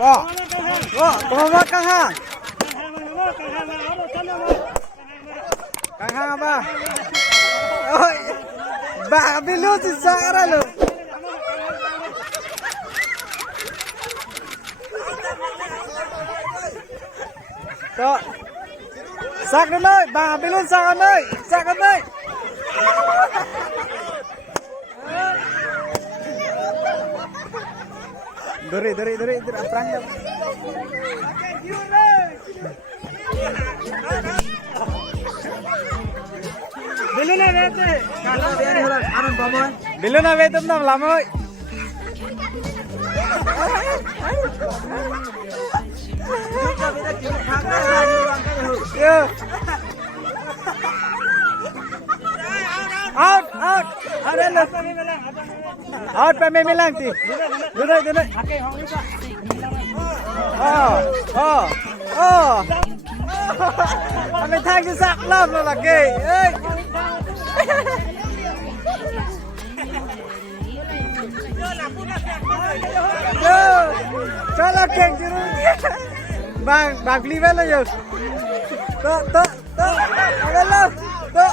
Bỏ. Có mất căng hàng. Căng hàng ba. Ôi. Bà bị lút thì sợ ra luôn. Đó. Sạc đến nơi, bà bị lút sạc đến nơi. Sạc đến nơi. Duri, perang. Belum na vetum na lama oi. Out. Out pe me milang ti. Duduk. Oh. Kami thang chứ sạc lắm rồi là kì. Cho là kênh chứ. Bang beli vela yuk. Tuh. Ada lo. Tuh.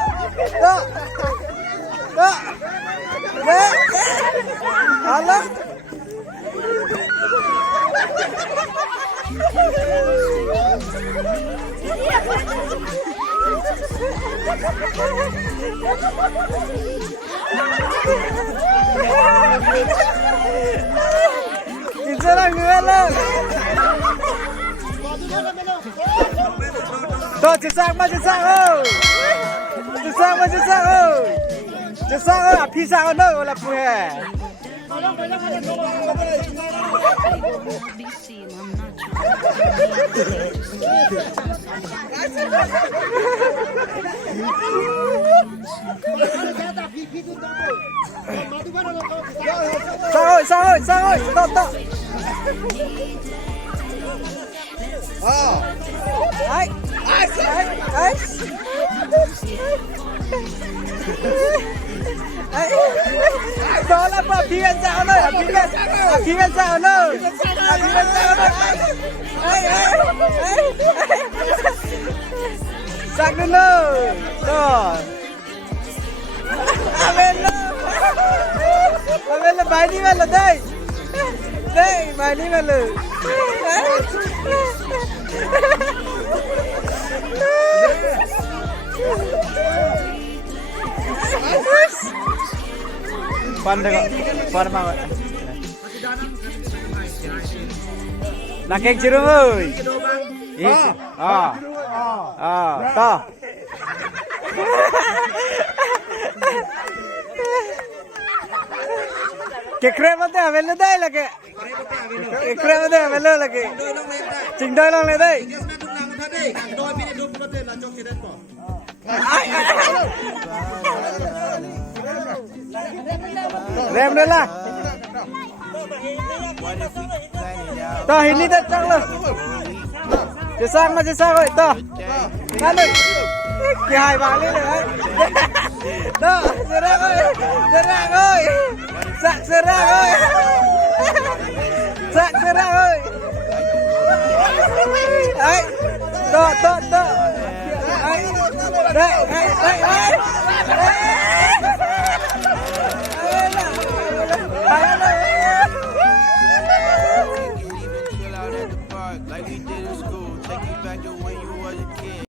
Halo. Diserang vela. Tuh cesak oi. Cesak oi, pisang ono lah puhe. Sang oi, tok. Oh. Ai. Đó là bà phi bên dạo nơi, phi bên dạo nơi. Sang đến nơi. Rồi. Bên là bài đi bên là đây. Đây, bài đi bên là. Pan mau. Nak keng cirum oi. Toh. Kekre mate avelle dai lage. Ching doi long le dai. Rem đây là. Toh ini dah cang lo. Jesang oi toh. Kan oi. Ki hai ba lên rồi. Toh, serang oi. Serang oi. Ấy. Toh. Ấy. Like we did in school, take you back to when you was a kid.